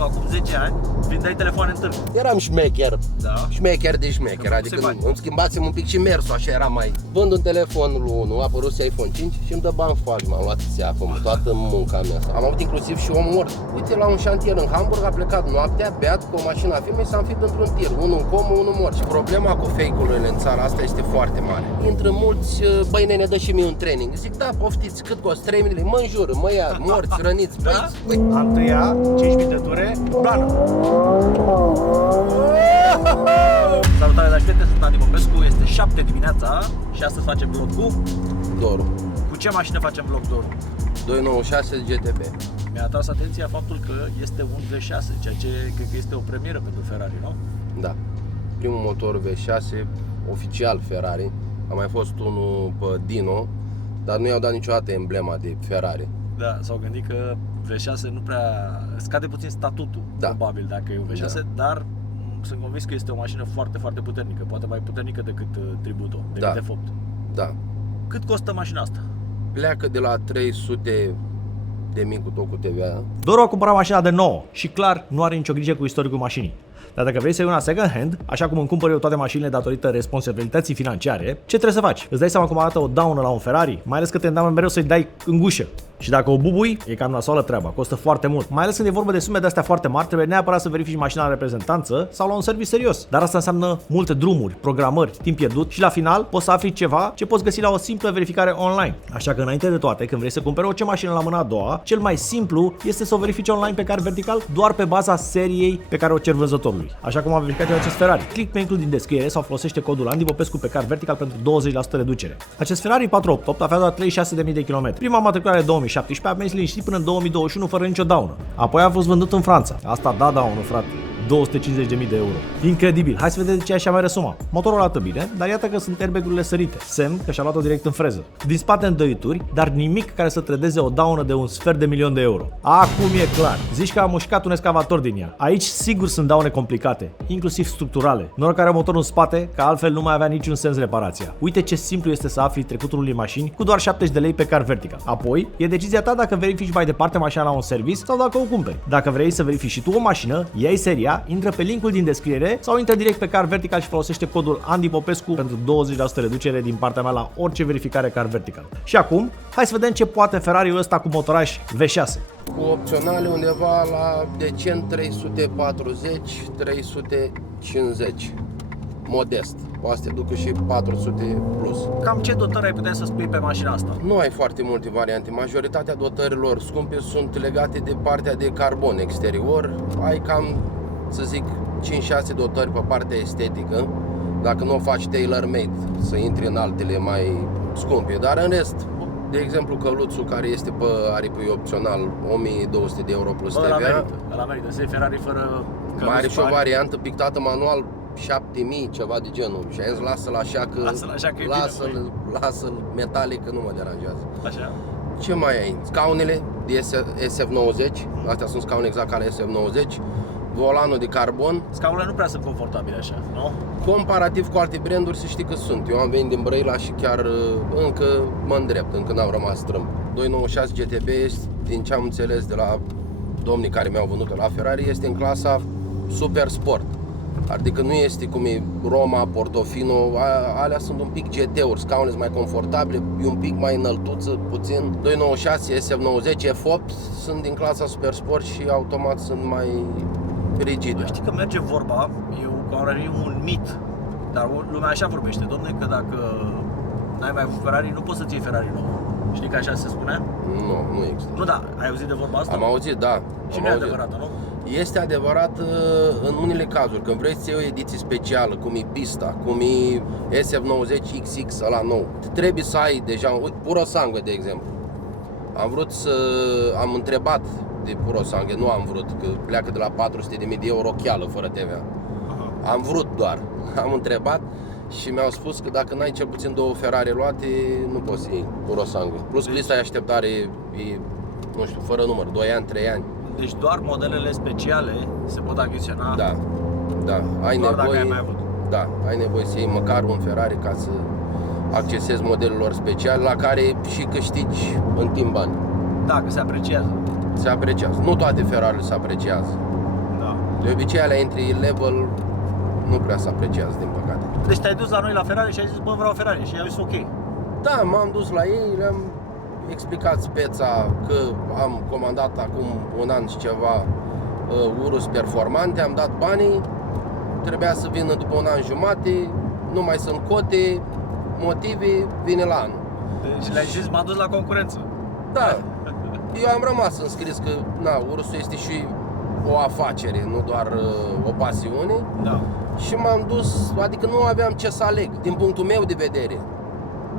tu acum 10 ani vindeai telefoane în târg. Eram șmecher, Da. șmecher de șmecher, adică îmi schimbasem un pic și mersul, așa era mai... Vând un telefon lui 1, a apărut iPhone 5 și îmi dă bani falși, m-am luat seafă, toată munca mea. Am avut inclusiv și om mort. Uite, la un șantier în Hamburg a plecat noaptea, beat, cu o mașină a firmei, s-a înfipt într-un tir, unul în comă, unul mort. Și problema cu fake-urile în țara asta este foarte mare. Intră mulți, băi nene, dă și mie un training. Zic, da, poftiți, cât cost? 3 milioane, mă înjură, mă ia, morți, răniți. Da? A întâia, 5.000 de ture, plană. Salutare, dragi prieteni, sunt Andy Popescu, este 7 dimineața și astăzi facem vlog cu... Doru. Cu ce mașină facem vlog, Doru? 296 GTB. Mi-a atras atenția faptul că este un V6, ceea ce cred că este o premieră pentru Ferrari, nu? Da. Primul motor V6 oficial Ferrari. A mai fost unul pe Dino, dar nu i-au dat niciodată emblema de Ferrari. Da, s-au gândit că V6 nu prea... scade puțin statutul, Da. probabil, dacă e un V6, Da. dar sunt convins că este o mașină foarte, foarte puternică, poate mai puternică decât Tributo, decât Da. F8. Da. Cât costă mașina asta? Pleacă de la 300 de mii cu tot cu TVA. Doru a cumpărat mașina de nouă și clar nu are nicio grijă cu istoricul mașinii. Dar dacă vrei să iei una second hand, așa cum îmi cumpăr eu toate mașinile datorită responsabilității financiare, ce trebuie să faci? Îți dai seama cum arată o daună la un Ferrari? Mai ales că te îndeamnă mereu să-i dai în gușă. Și dacă o bubui, e cam nasoală treaba, costă foarte mult. Mai ales când e vorba de sume de astea foarte mari, trebuie neapărat să verifici mașina la reprezentanță sau la un serviciu serios. Dar asta înseamnă multe drumuri, programări, timp pierdut și la final poți să afli ceva ce poți găsi la o simplă verificare online. Așa că înainte de toate, când vrei să cumperi orice mașină la mâna a doua, cel mai simplu este să o verifici online pe Car Vertical doar pe baza seriei pe care o cer vânzătorului. Așa cum am verificat eu acest Ferrari. Click pe link-ul din descriere sau folosește codul Andy Popescu pe Car Vertical pentru 20% reducere. Acest Ferrari 488 avea doar 36.000 de km. Prima matriculare 2017 a mers liniștit până în 2021 fără nicio daună. Apoi a fost vândut în Franța. Asta da daună, frate. 250.000 de euro. Incredibil. Hai să vedem de ce așa mai răsuma. Motorul arată bine, dar iată că sunt airbag-urile sărite. Semn că și-a luat-o direct în freză. Din spate îndăituri, dar nimic care să trădeze o daună de $150.000 de euro. Acum e clar. Zici că a mușcat un excavator din ea. Aici sigur sunt daune complicate, inclusiv structurale. Noroc care are motorul în spate, că altfel nu mai avea niciun sens reparația. Uite ce simplu este să afli trecutul unei mașini cu doar 70 de lei pe Car Vertical. Apoi, e decizia ta dacă verifici mai departe mașina la un serviciu sau dacă o cumperi. Dacă vrei să verifici și tu o mașină, ia-i seria, intră pe linkul din descriere sau intră direct pe Car Vertical și folosește codul Andy Popescu pentru 20% reducere din partea mea la orice verificare Car Vertical. Și acum, hai să vedem ce poate Ferrari-ul ăsta cu motoraj V6. Cu opționale undeva la decent 340-350. Modest. Poate să te ducă și 400 plus. Cam ce dotări ai putea să spui pe mașina asta? Nu ai foarte multe variante. Majoritatea dotărilor scumpe sunt legate de partea de carbon exterior. Ai cam, să zic, 5-6 dotări pe partea estetică. Dacă nu o faci tailor-made, să intri în altele mai scumpe. Dar în rest, de exemplu, căluțul care este pe aripui opțional, 1200 de euro plus TVA. Ăla merită. Să iei Ferrari fără... Mai are și o variantă pictată manual, 7000, ceva de genul. Și am zis, lasă-l așa că... Lasă-l așa că e lasă-l metalic, că nu mă deranjează. Așa. Ce mai ai? Scaunele de SF90, astea sunt scaune exact ca la SF90. Volanul de carbon. Scaunele nu prea sunt confortabile așa, nu? Comparativ cu alte branduri, să știi că sunt. Eu am venit din Brăila și chiar încă mă îndrept, încă n-am rămas strâmb. 296 GTB, din ce am înțeles de la domnii care mi-au vândut la Ferrari, este în clasa Super Sport. Adică nu este cum e Roma, Portofino, alea sunt un pic GT-uri, scaune sunt mai confortabile, e un pic mai înăltuță, puțin. 296, SF90, F8 sunt din clasa Super Sport și automat sunt mai rigide. Știi că merge vorba, e un mit, dar lumea așa vorbește, domne, că dacă n-ai mai avut Ferrari, nu poți să-ți iei Ferrari nouă. Știi că așa se spune? Nu există. Nu, da, ai auzit de vorba asta? Am auzit, da. Și nu e adevărată, nu? Este adevărat în unele cazuri, când vrei să iei o ediție specială, cum e Pista, cum e SF90 XX ăla nou, trebuie să ai deja, uite, Puro Sangue, de exemplu. Am întrebat de Puro Sangue, nu am vrut, că pleacă de la 400.000 de euro cheală, fără TVA. Am vrut doar, am întrebat și mi-au spus că dacă n-ai cel puțin 2 Ferrari luate, nu poți să iei Puro Sangue. Plus că lista de așteptare e, nu știu, fără număr, 2 ani, 3 ani. Deci doar modelele speciale se pot achiziționa. Da, da, ai doar nevoie, dacă ai mai avut. Da, ai nevoie să iei măcar un Ferrari ca să accesezi modelelor speciale la care și câștigi în timp bani. Da, că se apreciază. Se apreciază. Nu toate Ferrari se apreciază. De obicei, alea entry level nu prea se apreciază, din păcate. Deci te-ai dus la noi la Ferrari și ai zis, bă, vreau Ferrari și ai zis ok. Da, m-am dus la ei, le-am explicat speța că am comandat acum un an și ceva Urus performante, am dat banii, trebuia să vină după un an jumate, nu mai sunt cote, motive, vine la anul. Deci le-ai zis, m-am dus la concurență. Da, eu am rămas înscris că Urusul este și o afacere, nu doar o pasiune. Da. Și m-am dus, adică nu aveam ce să aleg, din punctul meu de vedere.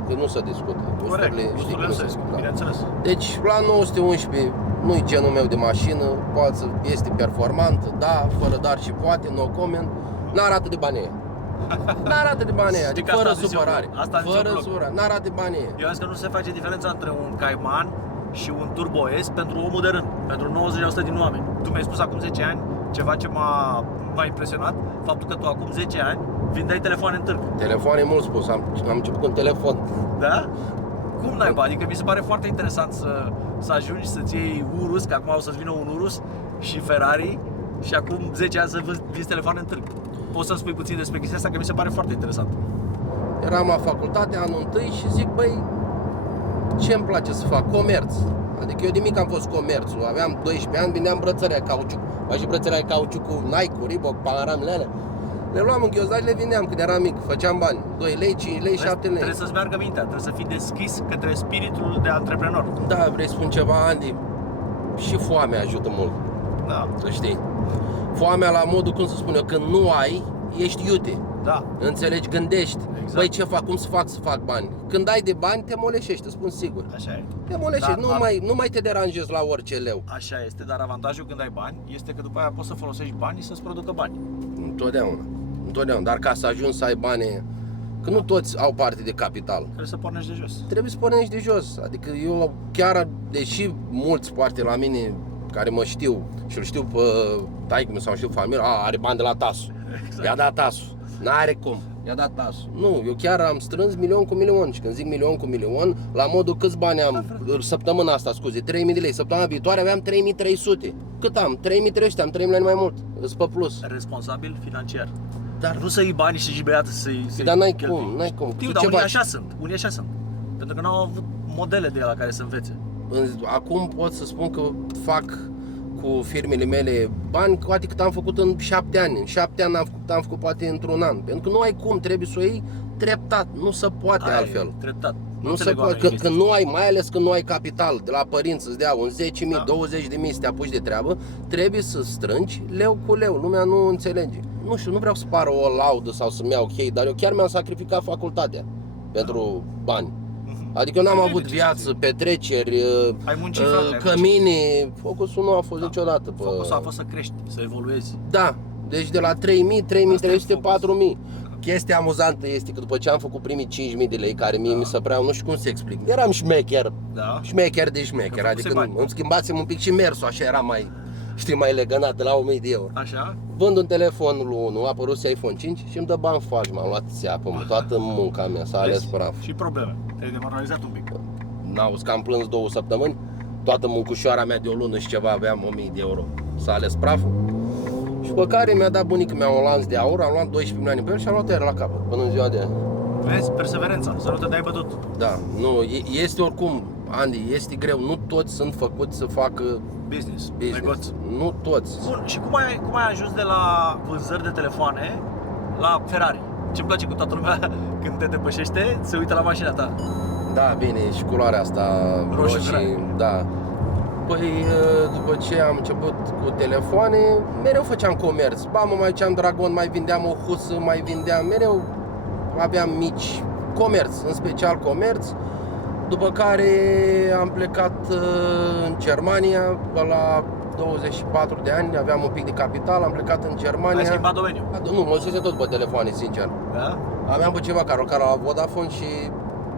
Că nu se discută. Corect, știi că nu se discută. bineînțeles. Deci la 911 nu-i genul meu de mașină, poate să este performantă, da, fără dar și poate, no comment. N-arată de bani ăia. N-arată de bani ăia, Știi adică că fără asta zic eu, supărare. asta zic eu Fără blog. supărare, n-arată de bani ăia. Eu am zis că nu se face diferența între un Cayman și un Turbo S pentru omul de rând, pentru 90% din oameni. Tu mi-ai spus acum 10 ani ceva ce m-a impresionat, faptul că tu acum 10 ani vindeai telefoane în târg. Telefoane mult spus, am început cu un telefon. Da? Cum naiba? Adică mi se pare foarte interesant să ajungi să-ți iei Urus, că acum o să-ți vină un Urus și Ferrari și acum 10 ani să vinzi telefoane în târg. Poți să-mi spui puțin despre chestia asta, că mi se pare foarte interesant. Eram la facultate anul întâi și zic, băi, ce îmi place să fac? Comerț. Adică eu de mic am fost comerțul, aveam 12 ani, vindeam brățări cauciuc. Mai și brățări cauciuc cu Nike, cu Reebok, panoramele alea. Le luam în ghiozdan și le vindeam când eram mic, făceam bani. 2 lei, 5 lei, 7 lei. Trebuie să-ți meargă mintea, trebuie să fii deschis către spiritul de antreprenor. Da, vrei să spun ceva, Andy? Și foamea ajută mult, Da, să știi. Foamea la modul, cum să spun eu, când nu ai, ești iute. da. Înțelegi, gândești. Exact. Băi, ce fac, cum să fac bani? Când ai de bani, te moleșești, îți spun sigur. Așa e. Te moleșești, Dar, nu mai te deranjezi la orice leu. Așa este, dar avantajul când ai bani este că după aia poți să folosești banii să-ți producă bani. Întotdeauna, dar ca să ajungi să ai bani, că nu toți au parte de capital. Trebuie să pornești de jos. Trebuie să pornești de jos. Adică eu chiar, deși mulți poate la mine care mă știu și îl știu pe taică-miu sau știu familia, are bani de la Tasu. Exact. I-a dat Tasu. N-are cum. I-a dat Tasu. Nu, eu chiar am strâns milion cu milion. Și când zic milion cu milion, la modul câți bani am săptămâna asta, scuze, 3.000 de lei. Săptămâna viitoare aveam 3.300. Cât am? 3.300, am 3 milioane mai mult. Îți pe plus. Responsabil financiar. Dar Nu să iei bani și beată să-i Dar n-ai cheltui. cum, n-ai cum. Știu, Tu dar ce unii faci? așa sunt, unii așa sunt. Pentru că n-au avut modele de la care să învețe. Acum pot să spun că fac cu firmele mele bani, poate cât am făcut în 7 ani. În 7 ani am făcut poate într-un an. Pentru că nu ai cum, trebuie să o iei treptat. Nu se poate Aia e, altfel. treptat. Nu se înțeleg poate, oamenii când nu ai, mai ales când nu ai capital de la părinți să-ți dea un 10.000, Da. 20.000 să te apuci de treabă, trebuie să strângi leu cu leu, lumea nu înțelege. Nu știu, nu vreau să pară o laudă sau să-mi iau ok, dar eu chiar mi-am sacrificat facultatea pentru bani. Adică eu n-am Bine, avut ce viață, petreceri, Ai muncit, frate, ai cămine, focusul nu a fost niciodată pe... Focusul a fost să crești, să evoluezi. Da, deci de la 3.000, 3.300, 4.000. Chestia amuzantă este că după ce am făcut primii 5.000 de lei, care mie mi se prea, nu știu cum să explic, eram șmecher, Da. șmecher de șmecher, Că adică făcuse bani. îmi schimbasem un pic și mersul, așa era mai, știi, mai legănat de la 1.000 de euro. Așa? Vând un telefon lui 1, a apărut iPhone 5 și îmi dă bani faci, m-am luat țeapă, mă, toată munca mea s-a ales Vezi? praf. Și probleme. Te-ai demoralizat un pic. N-auzi că am plâns 2 săptămâni, toată muncușoara mea de o lună și ceva aveam 1.000 de euro. S-a ales praful. Și pe care mi-a dat bunica mea un lanț de aur, am luat 12 milioane pe el și am luat iar la capăt, până în ziua de azi. Vezi? Perseverența, să nu te dai bătut. Da, nu, este oricum, Andy, este greu, nu toți sunt făcuți să facă Business, business. negoț. Nu toți. Bun, și cum ai ajuns de la vânzări de telefoane la Ferrari? Ce-mi place cu toată lumea când te depășește, se uită la mașina ta. Da, bine, și culoarea asta roșii, da. Păi, după ce am început cu telefoane, mereu făceam comerț. Ba, mă mai duceam Dragon, mai vindeam o husă, mai vindeam, mereu aveam mici comerț, în special comerț. După care am plecat în Germania, la 24 de ani, aveam un pic de capital, am plecat în Germania. Ai schimbat domeniul. Nu, mă dusese tot pe telefoane, sincer. Da? Aveam pe ceva care lucra la Vodafone și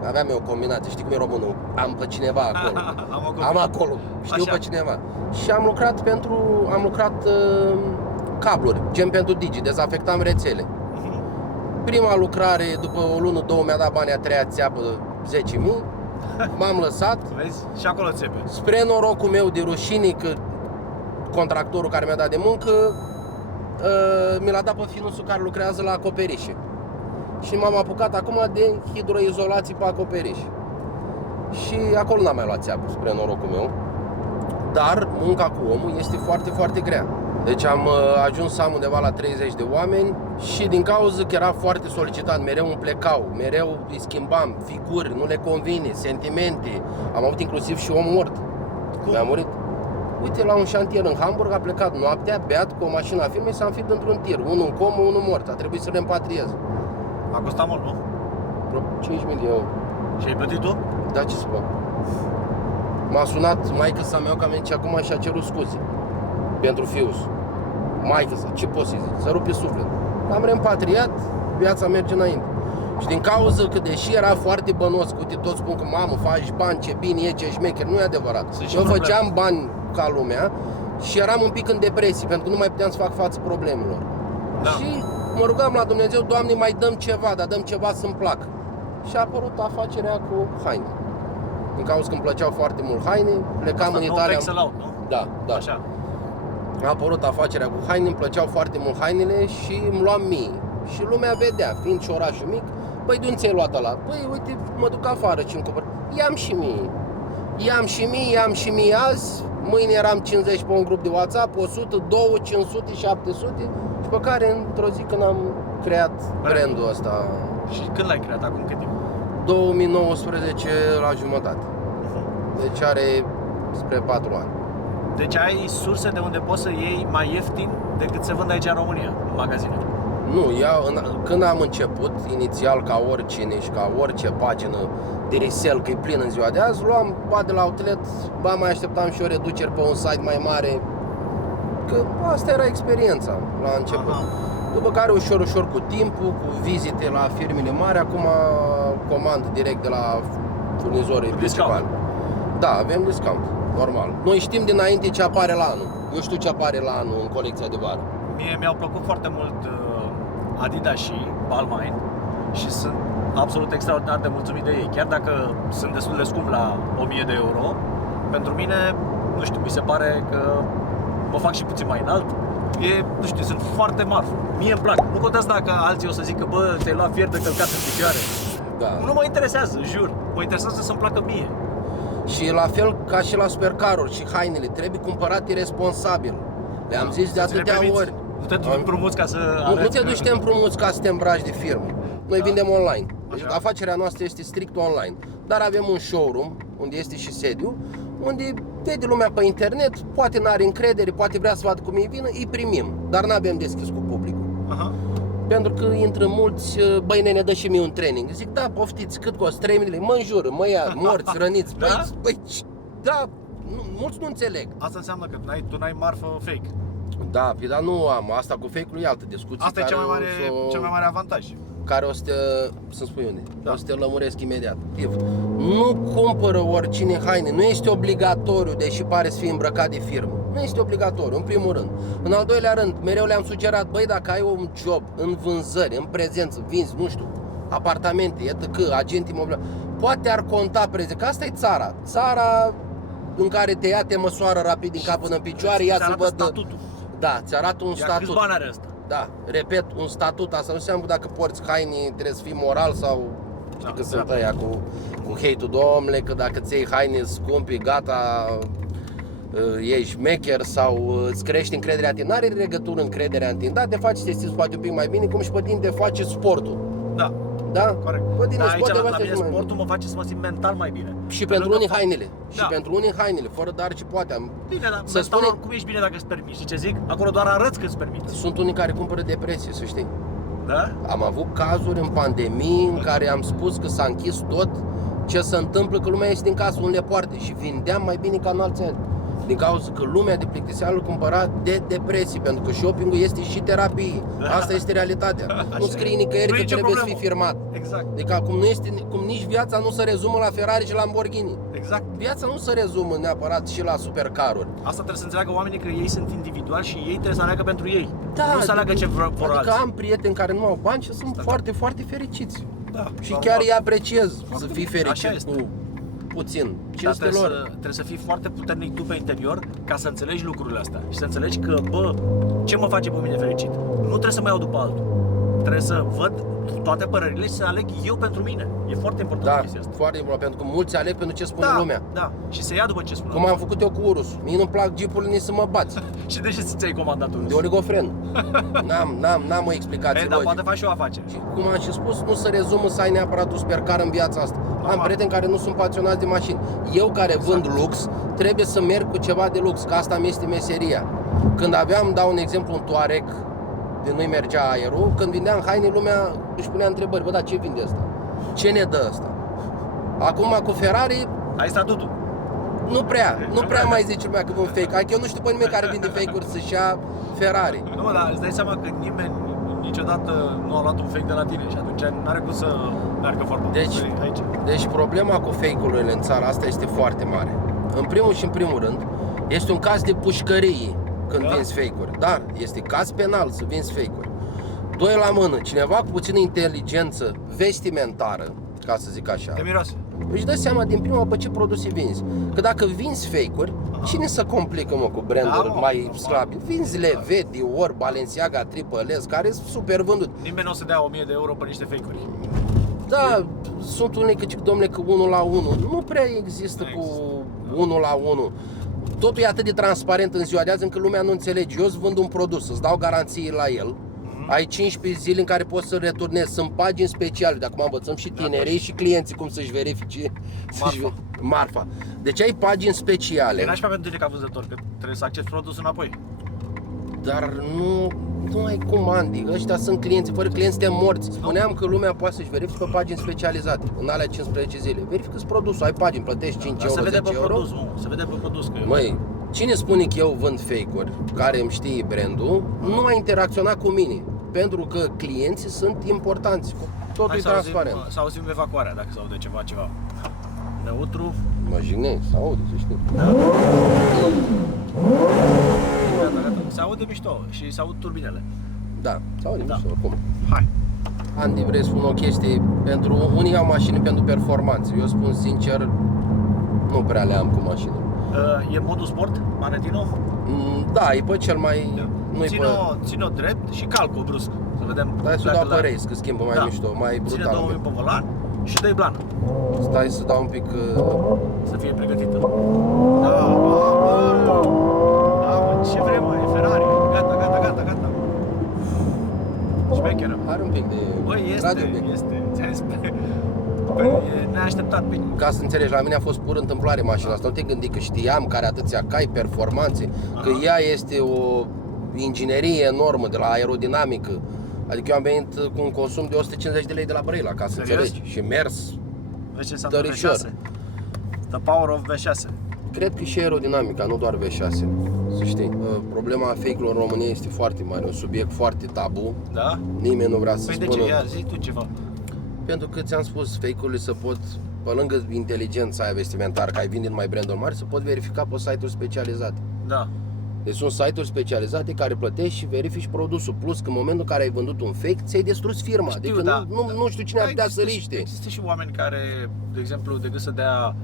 aveam eu o combinație, știi cum e românul? Am pe cineva acolo. Am acolo, știu Așa. pe cineva. Și am lucrat cabluri, gen pentru Digi, dezafectam rețele. Prima lucrare, după o lună, 2, mi-a dat banii a treia țeapă 10.000. M-am lăsat. Vezi? Și acolo țepe. Spre norocul meu de rușine că contractorul care mi-a dat de muncă mi l-a dat pe finusul care lucrează la acoperișe. Și m-am apucat acum de hidroizolații pe acoperiș. Și acolo n-am mai luat țeapă, spre norocul meu. Dar munca cu omul este foarte, foarte grea. Deci am ajuns să am undeva la 30 de oameni și din cauza că era foarte solicitat, mereu îmi plecau, mereu îi schimbam, figuri, nu le convine, sentimente. Am avut inclusiv și om mort. Mi-a murit. Uite, la un șantier în Hamburg a plecat noaptea, beat, cu o mașină a firmei, s-a înfipt într-un tir. Unul în comă, unul mort. A trebuit să le împatriez. A costat mult, nu? Vreo 5.000 de euro. Și ai plătit tu? Da, ce să fac? M-a sunat maică-sa mea că am venit acum și a cerut scuze pentru fius. Maică-sa, ce poți să zic? Să rupe suflet. Am reîmpatriat, viața merge înainte. Și din cauza că deși era foarte bănos, că uite, toți spun că mamă, faci bani, ce bine e, ce șmecher, nu e adevărat. Eu făceam bani ca lumea și eram un pic în depresie, pentru că nu mai puteam să fac față problemelor. Da. Și mă rugam la Dumnezeu, Doamne, mai dăm ceva, dar dăm ceva să-mi placă. Și a apărut afacerea cu haine. Din cauza că îmi plăceau foarte mult haine, plecam Asta în no Italia. tax allowed, nu? Da, da. Așa. A apărut afacerea cu haine, îmi plăceau foarte mult hainele și îmi luam mie. Și lumea vedea, fiind și orașul mic, băi, de unde ți-ai luat ăla? Băi, uite, mă duc afară și îmi cumpăr. Ia-mi și mie. Ia-mi și mie azi. Mâine eram 50 pe un grup de WhatsApp, 100, 200, 500, 700. Și pe care într-o zi când am creat brandul ăsta. Și când l-ai creat? Acum cât timp? 2019 la jumătate. Deci are spre 4 ani. Deci ai surse de unde poți să iei mai ieftin decât se vând aici în România, în magazine. Nu, când am început, inițial ca oricine și ca orice pagină de resell, că e plin în ziua de azi, luam de la outlet, mai așteptam și o reducere pe un site mai mare, că asta era experiența la început. Aha. După care ușor cu timpul, cu vizite la firmele mari, acum comand direct de la furnizorii principali. Da, avem discount, normal. Noi știm dinainte ce apare la anul. Eu știu ce apare la anul în colecția de vară. Mie mi-au plăcut foarte mult Adidas și Balmain și sunt absolut extraordinar de mulțumit de ei. Chiar dacă sunt destul de scump la 1000 de euro, pentru mine, nu știu, mi se pare că mă fac și puțin mai înalt. Nu știu, sunt foarte marfă. Mie îmi plac. Nu contează dacă alții o să zică, bă, ți-ai luat fier de călcat în picioare. Da. Nu mă interesează, jur. Mă interesează să-mi placă mie. Și la fel ca și la supercaruri și hainele, trebuie cumpărate responsabil. Le-am zis de atâtea ori. Nu te duci împrumuți ca să Nu te duci, te împrumuți ca să te îmbraci de firmă. Noi vindem online. Deci Așa. afacerea noastră este strict online. Dar avem un showroom, unde este și sediu, unde vede lumea pe internet, poate n-are încredere, poate vrea să vadă cum e vină, îi primim. Dar n-avem deschis cu publicul. Aha. Pentru că intră mulți, băi, nene, dă și mie un training. Zic, da, poftiți, cât costă? 3 milioane, mă înjură, mă ia, morți, răniți. Da? Băi, da, mulți nu înțeleg. Asta înseamnă că tu n-ai marfă fake. Da, dar nu am, asta cu fake-ul e altă discuție. Asta e cel mai mare avantaj. Care o să te, să-mi spui unde, Da. o să te lămuresc imediat. Nu cumpără oricine haine, nu este obligatoriu, deși pare să fie îmbrăcat de firmă. Nu este obligatoriu, în primul rând. În al doilea rând, mereu le-am sugerat, băi, dacă ai un job în vânzări, în prezență, vinzi, nu știu, apartamente, etc., agent imobiliar, poate ar conta prezență, că asta e țara. Țara în care te ia, te măsoară rapid din cap până în picioare, ia să văd. Statutul. Da, ți arată un Ia statut. câți bani are ăsta? Da, repet, un statut, asta nu înseamnă că dacă porți haine trebuie să fii moral sau știi că sunt ăia cu hate-ul, domnule, că dacă ți iei haine scumpi, gata, ești șmecher sau îți crești încrederea în tine. N-are legătură încrederea în tine, da, te faci să te simți poate un pic mai bine, cum și pe tine te face sportul. Da, Da? corect. Pe tine Dar aici, sportul te la face mine să mai sportul mă face să mă simt mental mai bine. și pentru unii hainele. Și Da. pentru unii hainele, fără dar și poate. Bine, dar Să mental spune- oricum ești bine dacă îți permiți. Știi ce zic? Acolo doar arăți că îți permiți. Sunt unii care cumpără depresie, să știi. Da? Am avut cazuri în pandemie în care am spus că s-a închis tot, ce se întâmplă că lumea este din casă, nu le poartă și vindeam mai bine ca în alți ani. Din cauza că lumea de plictiseală cumpăra de depresii, pentru că shopping-ul este și terapie. Asta este realitatea. Nu scrie nicăieri Nu e că nicio trebuie să problemă. fii firmat. Exact. Adică cum nici viața nu se rezumă la Ferrari și Lamborghini. Exact. Viața nu se rezumă neapărat și la supercaruri. Asta trebuie să înțeleagă oamenii că ei sunt individuali și ei trebuie să aleagă pentru ei. Da, Nu să aleagă ce vor adică alții. am prieteni care nu au bani și sunt foarte, foarte fericiți. Da, Și normal. chiar îi apreciez să fii Așa fericit este. cu puțin. Dar Cinste lor. trebuie să fii foarte puternic tu pe interior ca să înțelegi lucrurile astea și să înțelegi că, bă, ce mă face pe mine fericit? Nu trebuie să mă iau după altul. Trebuie să văd toate părerile și să aleg eu pentru mine. E foarte important Da, chestia asta. foarte important, pentru că mulți aleg pentru ce spune Da, lumea. da. Și să ia după ce spune Cum lumea. am făcut eu cu Urus. Mie nu-mi plac jeepurile nici să mă bați. Și de ce ți-ai comandat un De oligofren. N-am o explicație dar poate logică. faci și o afacere. Și cum am și spus, nu se rezumă să ai neapărat un supercar în viața asta. Am prieteni care nu sunt pasionați de mașini. Eu care vând lux, trebuie să merg cu ceva de lux, că asta mi este meseria. Când aveam, dau un exemplu, un Touareg, de nu-i mergea aerul, când vindeam haine, lumea își punea întrebări, bă, dar ce vinde asta? Ce ne dă asta? Acum cu Ferrari, Ai statutul. nu prea mai zice lumea că vând fake. Adică eu nu știu pe nimeni care vinde fake-uri să-și ia Ferrari. Nu, dar îți dai seama că nimeni niciodată nu a luat un fake de la tine și atunci n-are cum să meargă vorba. Aici. Deci problema cu fake-urile în țara asta este foarte mare. În primul și în primul rând, este un caz de pușcărie când vinzi fake-uri. Dar este caz penal să vinzi fake-uri. Doi la mână, cineva cu puțină inteligență vestimentară, ca să zic așa, Te miroase. își dă seama din prima pe ce produse vinzi. Că dacă vinzi fake-uri, cine să complică, mă, cu branduri Da, mă, mai normal. slabe? Vinzi LV, Dior, Balenciaga, Triple S, care sunt super vândut. Nimeni nu o să dea 1000 de euro pe niște fake-uri. Da, sunt unii că zic, domnule, că 1 la 1. Nu prea există cu 1 la 1. Totul e atât de transparent în ziua de azi încât lumea nu înțelege. Eu îți vând un produs, îți dau garanții la el. Ai 15 zile în care poți să returnezi. Sunt pagini speciale. De acum învățăm și tinerii și clienții cum să-și verifice marfa. Deci ai pagini speciale. E nașpa pentru tine ca vânzător, că trebuie să accepti produsul înapoi. Dar nu ai cum, Andy. Ăștia sunt clienți, fără clienți te morți. Spuneam că lumea poate să-și verifice pe pagini specializate, în alea 15 zile. Verifică-ți produsul, ai pagini, plătești 5 Dar euro, se vede 10 pe euro. produs, mă. Se vede pe produs că Măi, cine spune că eu vând fake-uri, care îmi știe brandul, nu a interacționat cu mine. Pentru că clienții sunt importanți. Totul Hai e transparent. să auzim evacuarea, dacă se aude ceva. Neutru. Mă jignesc, să aude, să știi. Gata. Se aude mișto și se aud turbinele. Da, să aude, Da. mișto, oricum. Hai. Andy, vrei să spun o chestie? Pentru unii au mașini pentru performanță. Eu spun sincer, nu prea le am cu mașini. E modul sport, Maretino? Da, e pe cel mai... Nu-i pe... Ține-o drept și calcă-o brusc. Să vedem. Stai să dau pe race, că schimbă mai Da. mișto, mai Ține brutal. 2000 pe volan și dă-i blană. Stai să dau un pic... Să fie pregătită. Da, mamă, ce vrem, mă, e Ferrari. Gata. Șmecheră. Are un pic de... Băi, radio un pic. este. Ți-am zis, e neașteptat bine. Ca să înțelegi, la mine a fost pur întâmplare mașina asta. Nu te gândi că știam care atâția cai, performanțe, că ea este o inginerie enormă de la aerodinamică. Adică eu am venit cu un consum de 150 de lei de la Brăila, ca să Serios? înțelegi. Și mers, Vezi ce înseamnă Tărișor. V6? The power of V6. cred că și aerodinamica, nu doar V6. Să știi, problema fake-urilor în România este foarte mare, un subiect foarte tabu. Da? Nimeni nu vrea să Păi de spună. ce? Ia, zi tu ceva. Pentru că ți-am spus, fake-urile se pot, pe lângă inteligența aia vestimentară, că ai vinde numai branduri mari, se pot verifica pe site-uri specializate. Da. Deci sunt site-uri specializate care plătești și verifici produsul. Plus că în momentul în care ai vândut un fake, ți-ai distrus firma. Știu, Adică da. nu știu cine ar putea să Există riște. Există și oameni care, de exemplu, decât să dea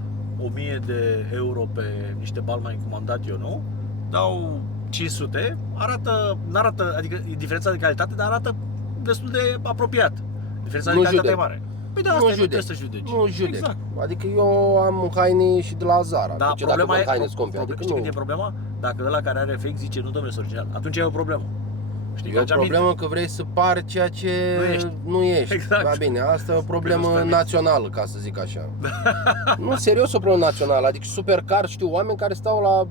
1000 de euro pe niște bani mai comandat eu, nu? Dau 500, n-arată, adică e diferența de calitate, dar arată destul de apropiat. Diferența de Nu calitate judec. e mare. Păi da, asta nu trebuie să judeci. Nu judec. Exact. Adică eu am haine și de la Zara. Da, Ce dacă problema vând e, haine scumpe. Adică știi când nu. e problema? Dacă ăla care are fake zice nu, domnule, sunt original, atunci e o problemă. Știi, E o faci aminte. problemă că vrei să pari ceea ce Nu ești. ești. Exact. Da, bine, asta e o problemă nu-ți permiți. națională, ca să zic așa. Nu, serios, o problemă națională. Adică supercar, știu oameni care stau la,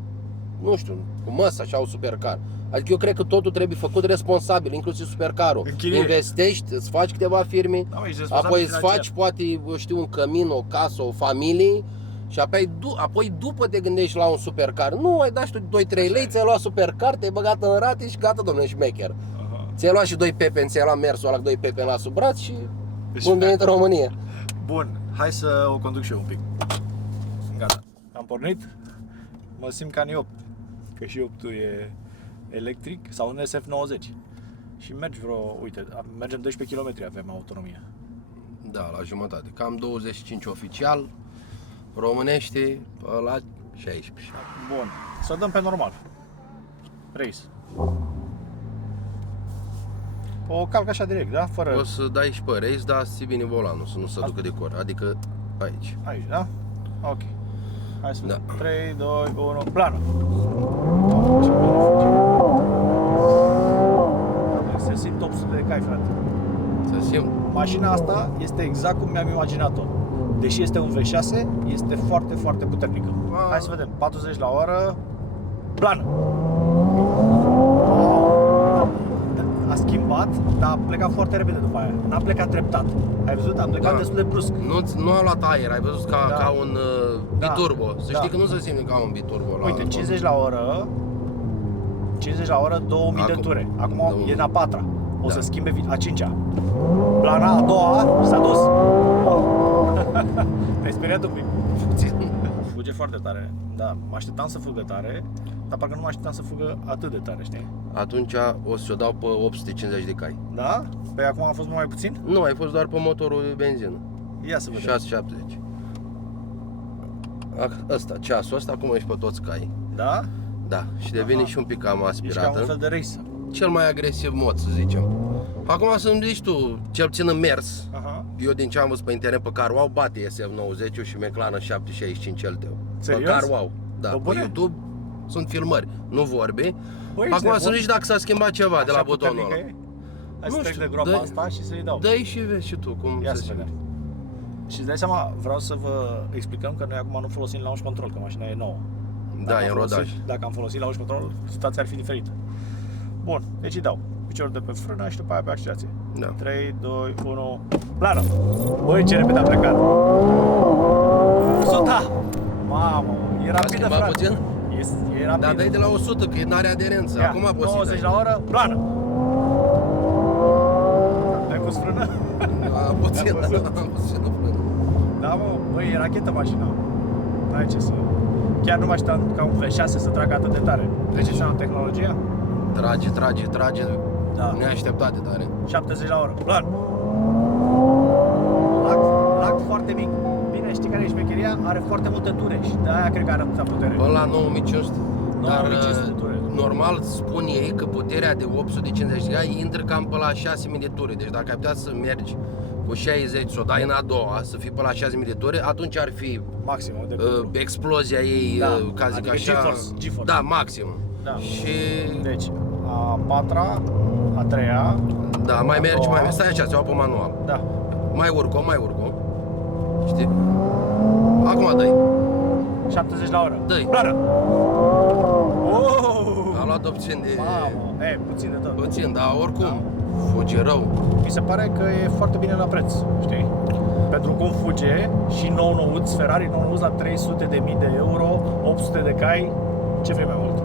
nu știu, cu măsă așa au supercar. Adică eu cred că totul trebuie făcut responsabil, inclusiv supercarul. Închirie. Investești, îți faci câteva firme, Da, mă, ești responsabil apoi îți financiar. faci poate, eu știu, un cămin, o casă, o familie și apoi după te gândești la un supercar. Nu, ai dat și tu 2-3 lei, ți-ai luat supercar, te-ai băgat în rate și gata, domnule, șmecher. Aha. Ți-ai luat și 2 pepeni, ți-ai luat mersul ăla cu 2 pepeni la sub braț și Deci, bun venit în România. Bun, hai să o conduc și eu un pic. Gata. Am pornit. Mă simt ca N8. Că și 8-ul e electric sau un SF90. Și mergi mergem 12 km avem autonomie. Da, la jumătate. Cam 25 oficial. Românește la 16. Bun. Să dăm pe normal. Race. O calc așa direct, da? Fără... O să dai și pe race, dar să ții bine volanul, să nu se ducă de cor. Adică aici. Aici, da? Ok. Hai să vedem. Da. 3, 2, 1, plană. Se simt 800 de cai, frate. Să simt. Mașina asta este exact cum mi-am imaginat-o. Deși este un V6, este foarte, foarte puternică. Hai să vedem. 40 la oră. Plană. A schimbat, dar a plecat foarte repede după aia. N-a plecat treptat. Ai văzut? A plecat destul de brusc. Nu a luat aer, ai văzut ca un biturbo. Să știi Da. că nu se simte ca un biturbo. Uite, 50 la oră, 50 la oră, 2000 de Acum, ture. Acum 2000. e în a patra. O Da. să schimbe a cincea. Plana a doua s-a dus. Te-ai speriat un pic. Puțin. Fuge foarte tare. Da, mă așteptam să fugă tare, dar parcă nu mă așteptam să fugă atât de tare, știi? Atunci o să o dau pe 850 de cai. Da? Pe acum a fost mult mai puțin? Nu, ai fost doar pe motorul de benzină. Ia să vedem. 670. Ăsta, ceasul ăsta, acum ești pe toți cai. Da? Da, și devine Aha. și un pic cam Ești ca aspirată. un fel de racer. Cel mai agresiv mod, să zicem. Acum să-mi zici tu, cel puțin în mers, Aha. eu din ce am văzut pe internet pe CarWow bate SF90 și McLaren 765 LT-ul. Pe Serios? CarWow. Da, Bă, pe bune? YouTube sunt filmări, nu vorbi. Băi, ești Acum să nebun? zici dacă s-a schimbat ceva de la Așa butonul puternică ăla. e? Hai Nu să trec știu, de groapa dă- asta și să-i dau. Dă-i și vezi și tu cum Ia se să simte. vedem. Și îți dai seama, vreau să vă explicăm că noi acum nu folosim launch control, că mașina e nouă. Da, e în rodaj. Dacă am folosit launch control, situația ar fi diferită. Bun, deci îi dau piciorul de pe frână și după aia pe accelerație. Da. 3, 2, 1, plană! Băi, ce repede a plecat! 100! Mamă, e rapidă, schimbat frate! puțin? E rapidă. Da, dai de la 100, că n-are aderență. Ia, Acum poți 90 să-i la oră, plană! Ai pus frână? dai. Puțin, Am văzut. am puțin de frână. Da, mă, băi, e rachetă mașina. N-ai ce să... Chiar nu mă așteptam ca un V6 să tragă atât de tare. Trece ce înseamnă tehnologia? Trage. Da. Neașteptat de tare. 70 la oră. Plan. Lag foarte mic. Bine, știi care e șmecheria? Are foarte multe ture și de aia cred că are atâta putere. Până la 9500. Dar 9500 de ture. normal spun ei că puterea de 850 de cai intră cam pe la 6000 de ture. Deci dacă ai putea să mergi cu 60, să o dai în a doua, să fii pe la 6000 de ture, atunci ar fi Maximum de explozia ei, Da, ca zic adică așa. GeForce. Da, maxim. Da. Și Deci, a patra, a treia, da, mai a mergi, doua. mai mergi. Stai așa, ți-o pe manual. Da. Mai urcă. Știi? Acum dai. 70 la oră. Dă-i. Plană. Oh! A luat puțin de... Mamă, puțin de tot. Puțin, dar oricum, fuge rău. Mi se pare că e foarte bine la preț, știi? Pentru cum fuge și nou-nouț, Ferrari nou-nouț la 300.000 de euro, 800 de cai, ce vrei mai mult?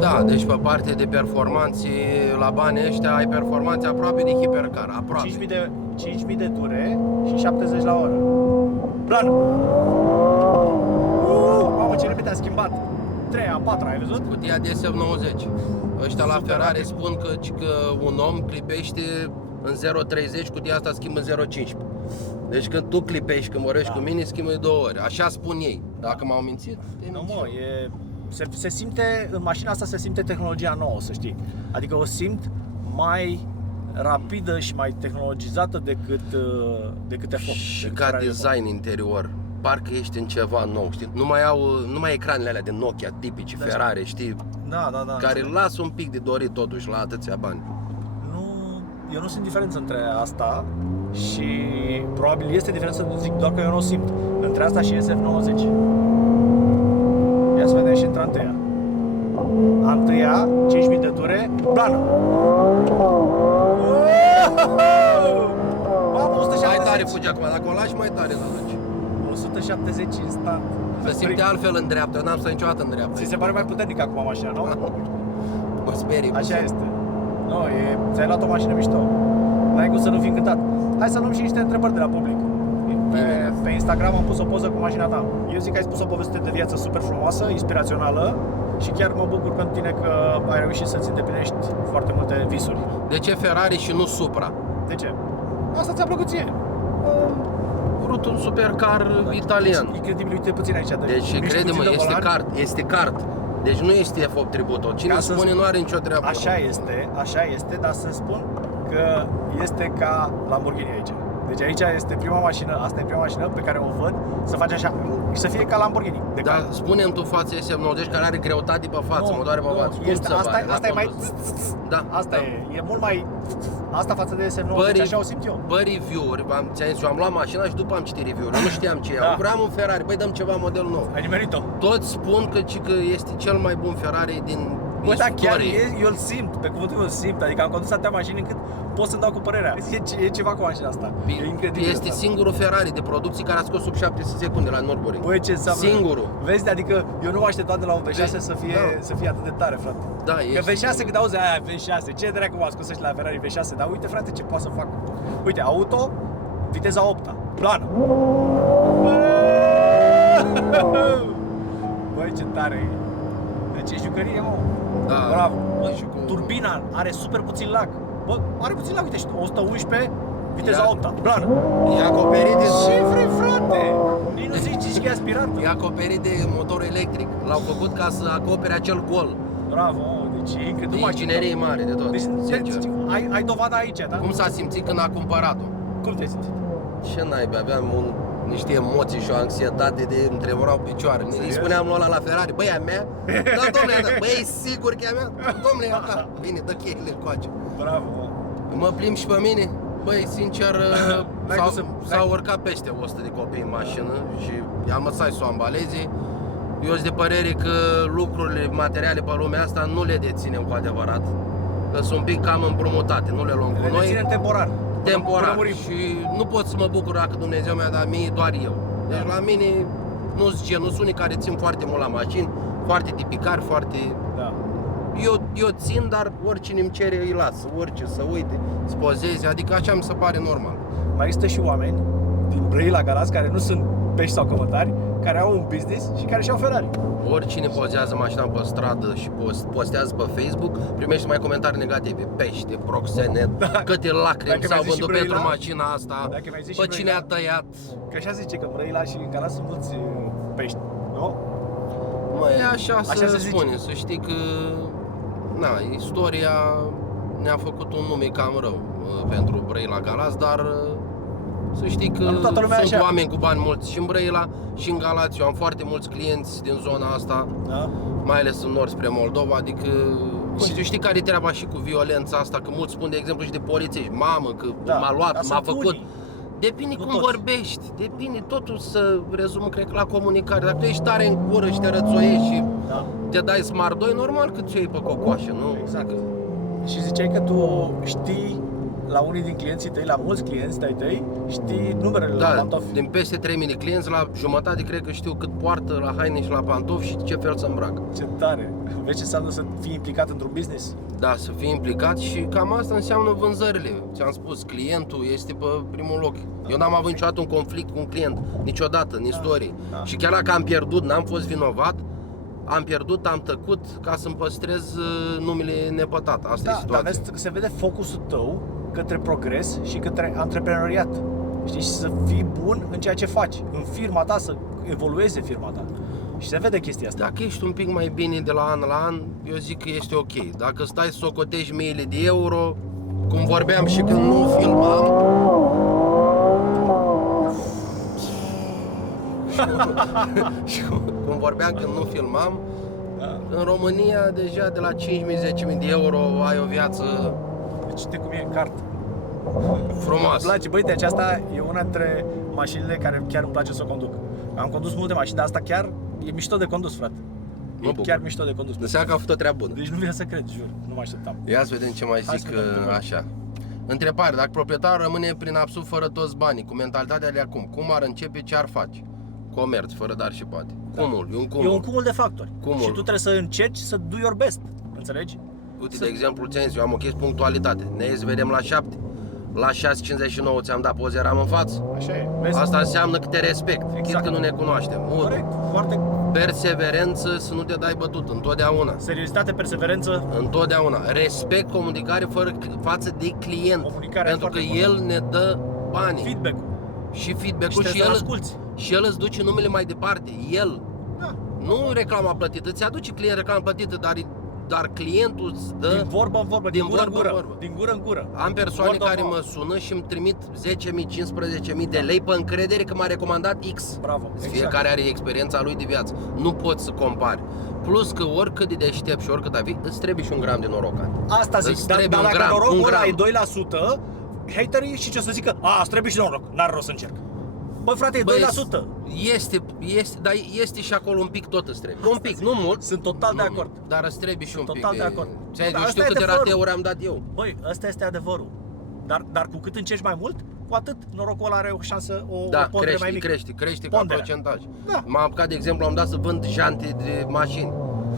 Da, deci pe partea de performanțe, la banii ăștia ai performanțe aproape de hipercar, aproape. 5.000 de ture și 70 la oră. Plană! Mamă, ce repede a schimbat! 3, a 4, ai văzut? Cutia de SF90. Ăștia la Super Ferrari rapid. spun că un om clipește în 0.30, cutia asta schimbă în 0.15. Deci când tu clipești, când vorbești cu mine, schimbă de 2 ori. Așa spun ei. Dacă m-au mințit, te Nu, minți. mă, se simte, în mașina asta se simte tehnologia nouă, să știi. Adică o simt mai rapidă și mai tehnologizată decât F8. Și decât ca Ferrari design interior, parcă ești în ceva nou, știi? Nu mai ecranele alea de Nokia tipici, Da, Ferrari, știi? Da. Care lasă un pic de dorit totuși la atâția bani. Nu, eu nu simt diferență între asta și probabil este diferență, zic doar că eu nu o simt, între asta și SF90. Ia să vedem și între a întâia. A întâia, 5.000 de ture, plană! Mamă, 170! Mai tare fuge acum, dacă o lași mai tare la duci. 170 instant. Se simte altfel în dreapta, eu n-am stat niciodată în dreapta. Ți se pare mai puternic acum mașina, nu? Mă sperii. Așa este. Nu, ți-ai luat o mașină mișto. N-ai cum să nu fii încântat. Hai să luăm și niște întrebări de la public. Pe Instagram am pus o poză cu mașina ta. Eu zic că ai spus o poveste de viață super frumoasă, inspirațională și chiar mă bucur pentru tine că ai reușit să-ți îndeplinești foarte multe visuri. De ce Ferrari și nu Supra? De ce? Asta ți-a plăcut ție. vrut un supercar italian. Incredibil, uite puțin aici. Deci, miști crede-mă, puțin de este volan. kart, este kart. Deci nu este F8 Tributo. Cine Ca să spune spun- nu are nicio treabă. Așa este, dar să spun că este ca Lamborghini aici. Deci aici este prima mașină, asta e prima mașină pe care o văd să face așa și să fie ca Lamborghini. De Dar ca- spune-mi tu față SF90 care are greutate pe față, mă doare pe față. Cum este, să asta, bage la asta e mai... condus? Da, Asta da. e mult mai... Asta față de SM9, deci așa o simt eu. Bă, review-uri, ți-am zis, eu am luat mașina și după am citit review-uri, eu nu știam ce e. Da. Vreau un Ferrari, băi dăm ceva model nou. Ai nimerit-o. Toți spun că este cel mai bun Ferrari din Bă, dar chiar istorie. eu îl simt, pe cuvântul meu îl simt, adică am condus atâtea mașini încât pot să-mi dau cu părerea. E ceva cu mașina asta, e incredibil Este asta. singurul Ferrari de producție care a scos sub 7 secunde la Nürburgring. Băi, ce înseamnă? Singurul. Vezi, adică eu nu mă așteptam de la un V6 să fie, Da. să fie atât de tare, frate. Da, Că este. V6, când auzi aia V6, ce dracu m-a scos ăștia la Ferrari V6, dar uite, frate, ce poate să fac. Uite, auto, viteza 8-a, plană. Băi, ce tare e. Deci e jucărie, mă. Da. Bravo. Bă, și cu... Turbina are super puțin lag. Bă, are puțin lag, uite, 111, viteza Ia. 8-a, plană. E acoperit de... Ce vrei, frate? Nici nu zici că e aspirat. E acoperit de motor electric. L-au făcut ca să acopere acel gol. Bravo, deci e incredibil. De inginerie mare, de tot. Deci, Sincer. ai dovada aici, da? Cum s-a simțit când a cumpărat-o? Cum te simți? Ce naiba, aveam niște emoții și o anxietate de îmi tremurau picioarele. Îi Serios? spuneam lui ăla la Ferrari, băi, a mea? Da, domnule, da. Băi, e sigur că e a mea? Domnule, e a ta. Bine, dă cheile încoace. Bravo. Mă plimb și pe mine. Băi, sincer, N-ai cum să- s-au urcat peste 100 de copii în mașină și i-am lăsat să o ambaleze. Eu sunt de părere că lucrurile materiale pe lumea asta nu le deținem cu adevărat. Că sunt un pic cam împrumutate, nu le luăm cu Le noi. deținem temporar. Până Temporar. murim. Și nu pot să mă bucur dacă Dumnezeu mi-a dat mie, doar eu. Deci la mine nu-s genul, sunt unii care țin foarte mult la mașini, foarte tipicari, foarte... Da. Eu țin, dar oricine îmi cere îi las, orice, să uite, să pozeze, adică așa mi se pare normal. Mai există și oameni din Brăila, Galați, care nu sunt pești sau cămătari, care au un business și care și-au Ferrari. Oricine pozează mașina pe stradă și postează pe Facebook, primește mai comentarii negative. Pește, proxenet, câte lacrimi Dacă s-au mi-ai zis și vândut pentru Brăila, mașina asta, dacă mi-ai zis și pe cine a Brăila, tăiat. Că așa zice că în Brăila și în Galați sunt mulți pești, nu? Măi, așa Așa să se zice. spune, să știi că na, istoria ne-a făcut un nume cam rău pentru Brăila Galați, dar să știi că Dar nu toată lumea sunt așa. oameni cu bani mulți și în Brăila și în Galați. Eu am foarte mulți clienți din zona asta, Da? mai ales în nord spre Moldova, adică Și- și știi care e treaba și cu violența asta, că mulți spun de exemplu și de polițiști, mamă că Da, m-a luat, dar m-a sunt făcut. unii. Depinde Nu cum toți. vorbești, depinde totul să rezumă, cred că la comunicare. Dacă tu ești tare în gură și te rățoiești și Da. te dai smart 2, normal că ți iei pe cocoașă, nu? Exact. Și ziceai că tu știi la unii din clienții tăi, la mulți clienți de-ai tăi, știi numerele la Da, pantofi. din peste 3000 clienți, la jumătate cred că știu cât poartă la haine și la pantofi și ce fel să îmbracă. Ce tare! Vezi ce înseamnă să fii implicat într-un business? Da, să fii implicat și cam asta înseamnă vânzările. Ți-am spus, clientul este pe primul loc. Eu n-am avut niciodată un conflict cu un client, niciodată, în istorie. da. Și chiar dacă am pierdut, n-am fost vinovat, am pierdut, am tăcut ca să-mi păstrez numele nepătat. Asta e Da, dar situația. vezi că se vede focusul tău către progres și către antreprenoriat. Știi? Și să fii bun în ceea ce faci, în firma ta, să evolueze firma ta. Și se vede chestia asta. Dacă ești un pic mai bine de la an la an, eu zic că este ok. Dacă stai să socotești miile de euro, cum vorbeam și când nu filmam, și cum vorbeam când nu filmam, Da. în România deja de la 5.000-10.000 de euro ai o viață Deci știi cum e în cart. Îmi frumoasă. place, băi, deci asta e una dintre mașinile care chiar îmi place să o conduc. Am condus multe mașini, dar asta chiar e mișto de condus, frate. Mă E bucur. chiar mișto de condus. Înseamnă că a făcut o treabă bună. Deci nu vine să cred, jur, nu mă așteptam. Ia să vedem ce mai Hai zic să vedem, te rog. așa. Întrebare, dacă proprietarul rămâne prin absurd fără toți banii, cu mentalitatea de acum, cum ar începe, ce ar face? Comerț, fără dar și poate. Cumul, e un cumul. E un cumul de factori. Cumul. Și tu trebuie să încerci să do your best. Înțelegi? Uite, de exemplu, ți-am zis, eu am o chestie punctualitate. Ne ies, vedem la 7. La 6.59 ți-am dat poze, eram în față. Așa e. Vezi? Asta înseamnă că te respect, chit Exact. că nu ne cunoaștem. Unu, Corect. Foarte perseverență, să nu te dai bătut, întotdeauna. seriozitate, perseverență. Întotdeauna. Respect, comunicare față de client. Comunicarea pentru că foarte el ne dă banii. Feedback-ul. și feedback-ul Și și trebuie să-l el, asculți. și el îți duce numele mai departe. El, Da. nu reclama plătită, îți aduce client reclama plătită, dar clientul îți dă... Din vorbă în vorbă, din gură în vorbă în gură. vorbă. Din gură în gură. Am persoane Word of care mouth. mă sună și îmi trimit 10.000, 15.000 de lei pe încredere că m-a recomandat X. Bravo. Fiecare are experiența lui de viață. Nu poți să compari. Plus că oricât de deștept și oricât ai fi, îți trebuie și un gram de noroc. Asta zic, Îți dar trebuie dacă un gram, norocul un ăla gram. e 2%, haterii și ce o să zică? A, îți trebuie și noroc, n-are rost să încerc. Băi frate, e 2%. Este, dar este și acolo un pic tot îți trebuie. Un pic, nu mult. Sunt total de nu acord. mult, dar îți trebuie și un pic total de acord. Ți-ai Dar zis, asta știu e câte adevărul. rateuri am dat eu. Băi, ăsta este adevărul. Dar cu cât încerci mai mult, cu atât norocul ăla are o șansă, o Da, pondere mai crește, mică. crește ca Ponderea. procentaj. Da. M-am apucat, de exemplu, am dat să vând jante de mașini.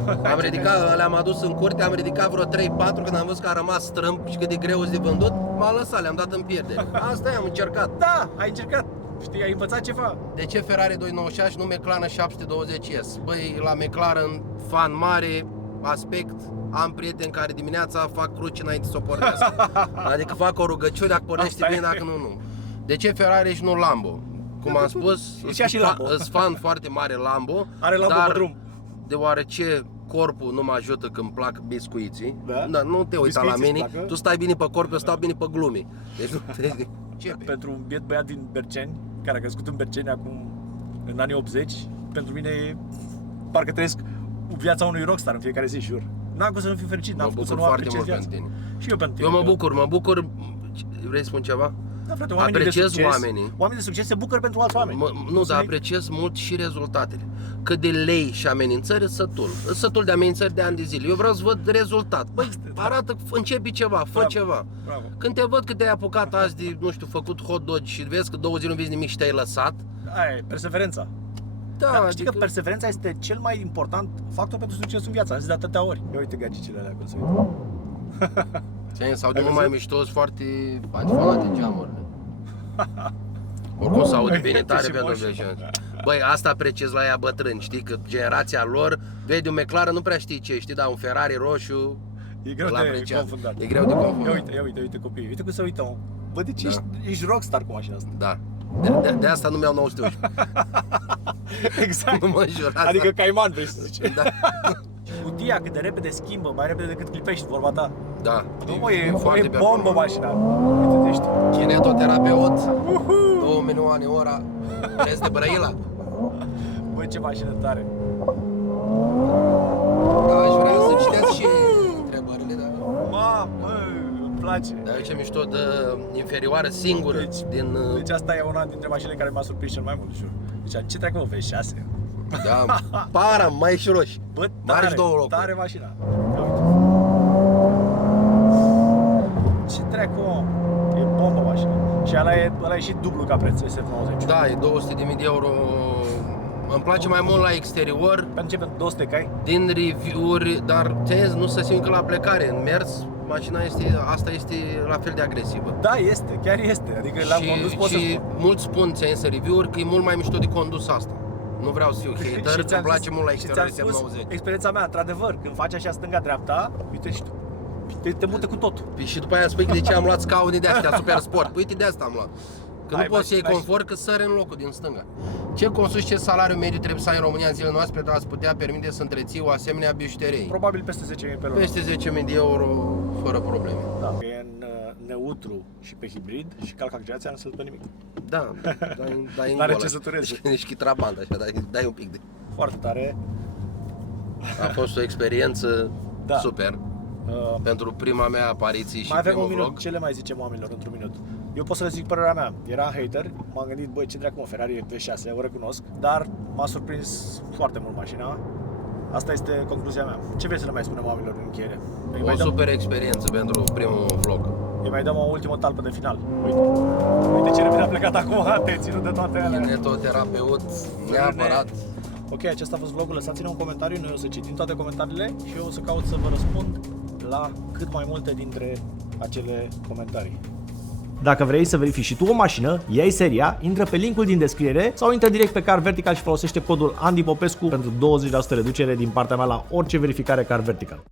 Am ridicat, le-am adus în curte, am ridicat vreo 3-4, când am văzut că a rămas strâmb și cât de greu de vândut, m-am lăsat, le-am dat în pierdere. Asta e, am încercat. Da, ai încercat. Știi, ai învățat ceva. De ce Ferrari 296 și nu McLaren 720S? Băi, la McLaren, fan mare, aspect, am prieteni care dimineața fac cruci înainte să o pornească. Adică fac o rugăciune, dacă pornește Asta e. bine, dacă nu. De ce Ferrari și nu Lambo? Cum am spus, Și și Lambo. sunt fan foarte mare Lambo, Are Lambo dar pe drum. deoarece corpul nu mă ajută când plac biscuiții, Da? nu te uita la Biscuiții mine, îți placă? tu stai bine pe corp, eu stau bine pe glume. Deci nu te... Ce? Pentru un biet băiat din Berceni, care a crescut în Berceni acum, în anii 80, pentru mine e, parcă trăiesc viața unui rockstar în fiecare zi, jur. N-am cum să nu fiu fericit, n-am Mă cum să bucur nu foarte apreciez mult viața. pentru tine. Și eu pentru tine. Eu mă bucur. Vrei să spun ceva? Da, frate, oamenii de Apreciez succes, oamenii. oamenii de succes se bucură pentru alți oameni. Nu, dar apreciez mult și rezultatele. Cât de lei și amenințări, sătul de amenințări de ani de zile. Eu vreau să văd rezultat. Băi, arată, începi ceva, fă Bravo, ceva. bravo. Când te văd că te-ai apucat azi de, nu știu, făcut hot dog și vezi că 2 zile nu vezi nimic și te-ai lăsat. Aia e, perseverența. Da, Dar știi că perseverența este cel mai important factor pentru succesul în viață. Am zis de atâtea ori. Ia uite gagicile alea cum se uită. Sau de Ai mult mai văzut? mișto, sunt foarte antifonate geamurile. Oricum se aude bine tare Și pentru moș. vești. Băi, asta apreciez la ea bătrâni, știi? Că generația lor vede un McLaren, nu prea știi ce, știi? Dar un Ferrari roșu, E greu îl de apreciază. confundat. E greu de confundat. Ia uite copiii. Uite cum se uită, mă. Bă, deci Da. ești rockstar cu mașina asta. Da. De asta nu mi-au 911. Exact. Nu mă înjurați. Adică Cayman, vrei să zici. Da. Cutia cât de repede schimbă, mai repede decât clipești, vorba ta. Da. Nu, mă, e foarte pe bombă acolo. mașina. Uite-te, ești. Kinetoterapeut, 2 milioane ora, preț de Brăila. Băi, ce mașină tare. Da, aș vrea să citesc și întrebările, dar... Mamă, îmi place. Dar ce mișto de inferioară singură din... Deci asta e una dintre mașinile care m-a surprins cel mai mult, jur. Deci ce treacă, mă, V6? Da, para, mai și roși. Bă, Mari tare, și 2 locuri. tare mașina. Ia uite. Ce treacă, mă? E bombă mașina. Și ăla e și dublu ca preț, SF90. Da, e 200.000 de euro. Îmi place mai mult la exterior, Pentru ce? Pentru 200 cai? din review-uri, dar ținez, nu se simt că la plecare. În mers, mașina asta este la fel de agresivă. Da, este, chiar este. Adică l-am condus, pot să și spun. mulți spun, ți-ai însă review-uri, că e mult mai mișto de condus asta. Nu vreau să fiu Și hater, ți-am îmi place zis- mult la și ți-am exterior spus SF90. experiența mea, într-adevăr, când faci așa stânga-dreapta, uite și tu, te mută cu totul. Păi și după aia spui că de ce am luat scaune de astea super sport. Uite, de asta am luat. Că Ai nu poți să iei mașina și- confort, că sări în locul din stânga. Ce consum și ce salariu mediu trebuie să ai în România în zilele noastre pentru a-ți putea permite să întreții o asemenea bijuterie? Probabil peste 10.000 pe lună. Peste 10.000 de euro, fără probleme. Da, că e în neutru și pe hibrid și calcă accelerația, nu se dă nimic. Da, dai în N-are gol ce așa. să tureze. Nici chitraband așa, dai un pic de... Foarte tare. A fost o experiență Da. super. Pentru prima mea apariție și Mai avem primul un minut, vlog. ce le mai zicem oamenilor într-un minut? Eu pot să le zic părerea mea. Era hater, m-am gândit, băi, ce dracu, mă, Ferrari e V6, o recunosc, dar m-a surprins foarte mult mașina. Asta este concluzia mea. Ce vrei să le mai spunem oamenilor în încheiere? O super experiență pentru primul vlog. Îi mai dăm o ultimă talpă de final. Uite. Uite ce repede a plecat acum, te-ai ținut de toate alea. Kinetoterapeut, neapărat. Ok, acesta a fost vlogul, lăsați-ne un comentariu, noi o să citim toate comentariile și eu o să caut să vă răspund la cât mai multe dintre acele comentarii. Dacă vrei să verifici și tu o mașină, ia-i seria, intră pe linkul din descriere sau intră direct pe Car Vertical și folosește codul Andy Popescu pentru 20% reducere din partea mea la orice verificare Car Vertical.